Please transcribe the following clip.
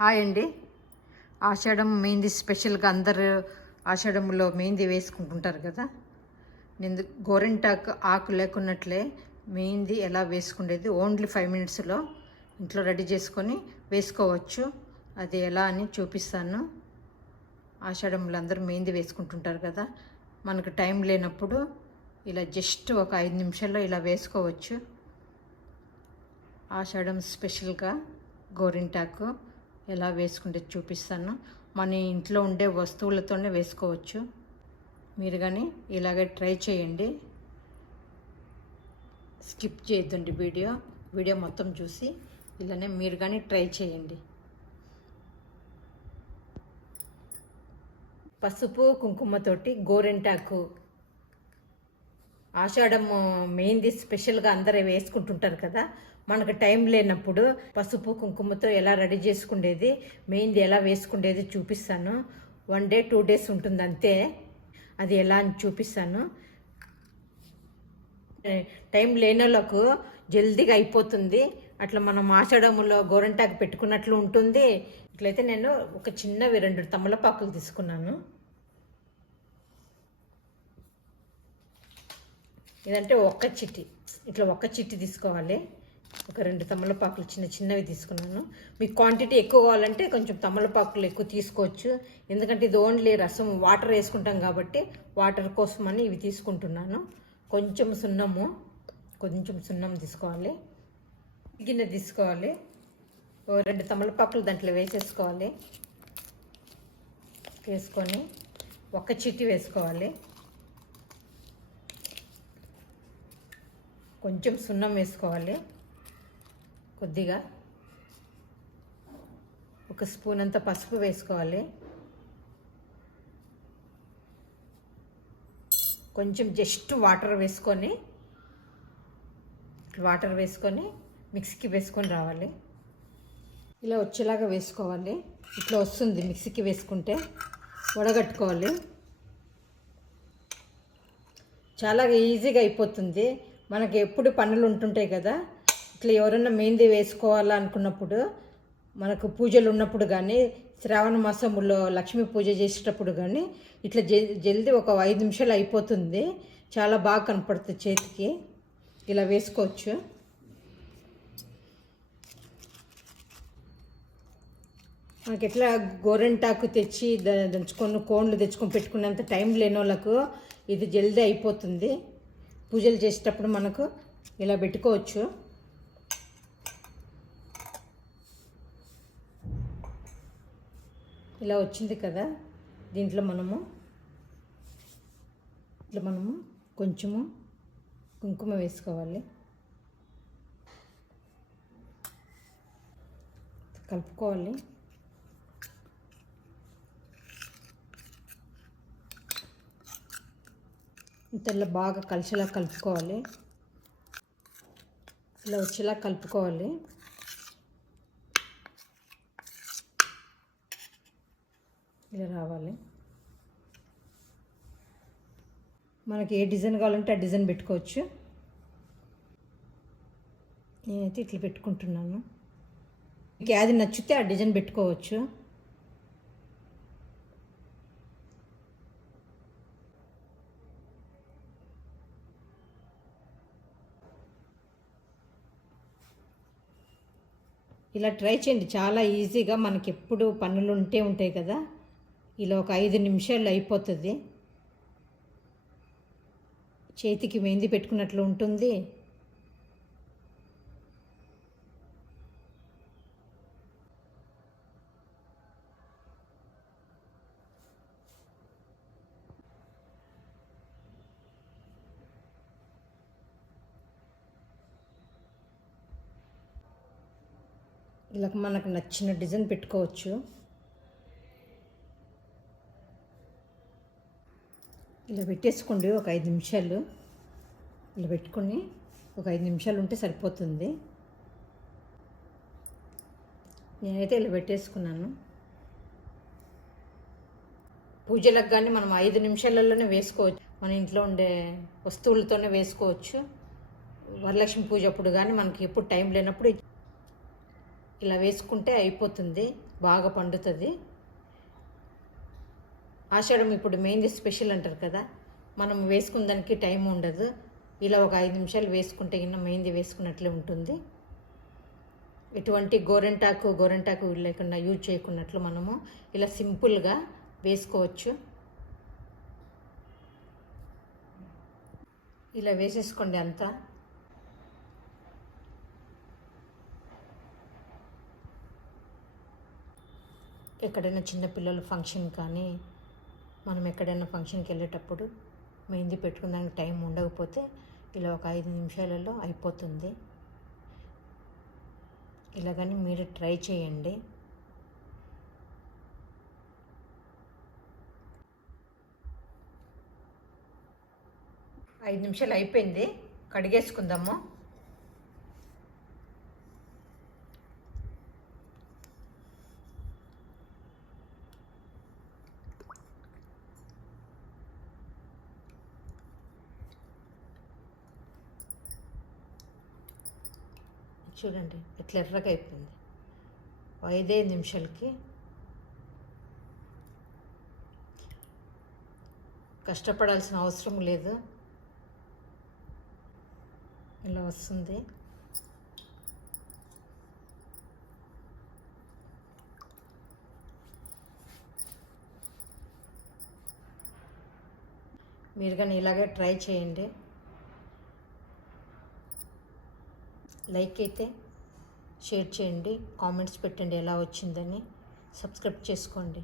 Hi అండి. ఆషాఢం మెహందీ స్పెషల్గా అందరు ఆషాఢంలో మెహందీ వేసుకుంటుంటారు కదా. నేను గోరింటాకు ఆకు లేకున్నట్లే మెహందీ ఎలా వేసుకునేది ఓన్లీ 5 minutesలో ఇంట్లో రెడీ చేసుకొని వేసుకోవచ్చు. అది ఎలా అని చూపిస్తాను. ఆషాఢంలో అందరూ మెహందీ వేసుకుంటుంటారు కదా, మనకు టైం లేనప్పుడు ఇలా జస్ట్ ఒక 5 నిమిషాల్లో ఇలా వేసుకోవచ్చు. ఆషాఢం స్పెషల్గా గోరింటాకు ఎలా వేసుకుంటే చూపిస్తాను. మన ఇంట్లో ఉండే వస్తువులతోనే వేసుకోవచ్చు. మీరు కానీ ఇలాగే ట్రై చేయండి. స్కిప్ చేయొద్దండి వీడియో మొత్తం చూసి ఇలానే మీరు కానీ ట్రై చేయండి. పసుపు కుంకుమతోటి గోరింటాకు ఆషాఢం మెహందీ స్పెషల్గా అందరూ వేసుకుంటుంటారు కదా. మనకు టైం లేనప్పుడు పసుపు కుంకుమతో ఎలా రెడీ చేసుకునేది, మెహందీ ఎలా వేసుకునేది చూపిస్తాను. 1 day 2 days ఉంటుంది అంతే. అది ఎలా అని చూపిస్తాను. టైం లేని వాళ్ళకు జల్దీగా అయిపోతుంది. అట్లా మనం ఆషాఢంలో గోరింటాకు పెట్టుకున్నట్లు ఉంటుంది. ఇట్లయితే నేను ఒక చిన్నవి 2 తమలపాకులు తీసుకున్నాను. ఇదంటే ఒక్క చిట్టి తీసుకోవాలి. ఒక 2 తమలపాకులు చిన్నవి తీసుకున్నాను. మీకు క్వాంటిటీ ఎక్కువ కావాలంటే కొంచెం తమలపాకులు ఎక్కువ తీసుకోవచ్చు. ఎందుకంటే ఇది ఓన్లీ రసం వాటర్ వేసుకుంటాం కాబట్టి వాటర్ కోసమని ఇవి తీసుకుంటున్నాను. కొంచెం సున్నం తీసుకోవాలి. గిన్నె తీసుకోవాలి. 2 తమలపాకులు దాంట్లో వేసేసుకోవాలి. వేసుకొని ఒక చిట్టి వేసుకోవాలి. కొంచెం సున్నం వేసుకోవాలి. కొద్దిగా ఒక స్పూన్ అంత పసుపు వేసుకోవాలి. కొంచెం జస్ట్ వాటర్ వేసుకొని మిక్సీకి వేసుకొని రావాలి. ఇలా వచ్చేలాగా వేసుకోవాలి. ఇట్లా వస్తుంది మిక్సీకి వేసుకుంటే. వడగట్టుకోవాలి. చాలా ఈజీగా అయిపోతుంది. మనకి ఎప్పుడు పనులు ఉంటుంటాయి కదా, ఇట్లా ఎవరైనా మెహందీ వేసుకోవాలనుకున్నప్పుడు, మనకు పూజలు ఉన్నప్పుడు కానీ, శ్రావణ మాసంలో లక్ష్మీ పూజ చేసేటప్పుడు కానీ ఇట్లా జల్దీ ఒక 5 నిమిషాలు అయిపోతుంది. చాలా బాగా కనపడుతుంది చేతికి. ఇలా వేసుకోవచ్చు. మనకి ఎట్లా గోరింటాకు తెచ్చి దంచుకొని కోన్లు తెచ్చుకొని పెట్టుకునేంత టైం లేని వాళ్ళకు ఇది జల్దీ అయిపోతుంది. పూజలు చేసేటప్పుడు మనకు ఇలా పెట్టుకోవచ్చు. ఇలా వచ్చింది కదా, దీంట్లో మనము కొంచెము కుంకుమ వేసుకోవాలి. కలుపుకోవాలి. ఇంతలో బాగా కలిసేలా కలుపుకోవాలి. ఇలా వచ్చేలా కలుపుకోవాలి. ఇలా రావాలి. మనకి ఏ డిజైన్ కావాలంటే ఆ డిజైన్ పెట్టుకోవచ్చు. నేనైతే ఇట్లా పెట్టుకుంటున్నాను. మీకు ఏది నచ్చితే ఆ డిజైన్ పెట్టుకోవచ్చు. ఇలా ట్రై చేయండి. చాలా ఈజీగా, మనకి ఎప్పుడు పనులు ఉంటాయి కదా, ఇలా ఒక 5 నిమిషాల్లో అయిపోతుంది. చేతికి మెహందీ పెట్టుకున్నట్లు ఉంటుంది. ఇలా మనకు నచ్చిన డిజైన్ పెట్టుకోవచ్చు. ఇలా పెట్టేసుకోండి. ఒక 5 నిమిషాలు ఇలా పెట్టుకొని ఒక 5 నిమిషాలు ఉంటే సరిపోతుంది. నేనైతే ఇలా పెట్టేసుకున్నాను. పూజలకు కానీ మనం 5 నిమిషాలలోనే వేసుకోవచ్చు. మన ఇంట్లో ఉండే వస్తువులతోనే వేసుకోవచ్చు. వరలక్ష్మి పూజ అప్పుడు కానీ మనకి ఎప్పుడు టైం లేనప్పుడు ఇలా వేసుకుంటే అయిపోతుంది, బాగా పండుతుంది. ఆషాఢం ఇప్పుడు మెయిన్ది స్పెషల్ అంటారు కదా, మనం వేసుకున్న దానికి టైం ఉండదు. ఇలా ఒక 5 నిమిషాలు వేసుకుంటే కింద మెహందీ వేసుకున్నట్లే ఉంటుంది. ఎటువంటి గోరెంటాకు లేకుండా యూజ్ చేయకున్నట్లు మనము ఇలా సింపుల్గా వేసుకోవచ్చు. ఇలా వేసేసుకోండి అంతా. ఎక్కడైనా చిన్నపిల్లల ఫంక్షన్ కానీ మనం ఎక్కడైనా ఫంక్షన్కి వెళ్ళేటప్పుడు మెహందీ పెట్టుకునే టైం ఉండకపోతే ఇలా ఒక 5 నిమిషాలలో అయిపోతుంది. ఇలాగని మీరు ట్రై చేయండి. ఐదు నిమిషాలు అయిపోయింది, కడిగేసుకుందాము. చూడండి ఎట్లా ఎర్రగా అయిపోయింది. 5 నిమిషాలకి. కష్టపడాల్సిన అవసరం లేదు, ఇలా వస్తుంది. మీరు కానీ ఇలాగే ట్రై చేయండి. లైక్ అయితే షేర్ చేయండి, కామెంట్స్ పెట్టండి ఎలా వచ్చిందని, సబ్స్క్రైబ్ చేసుకోండి.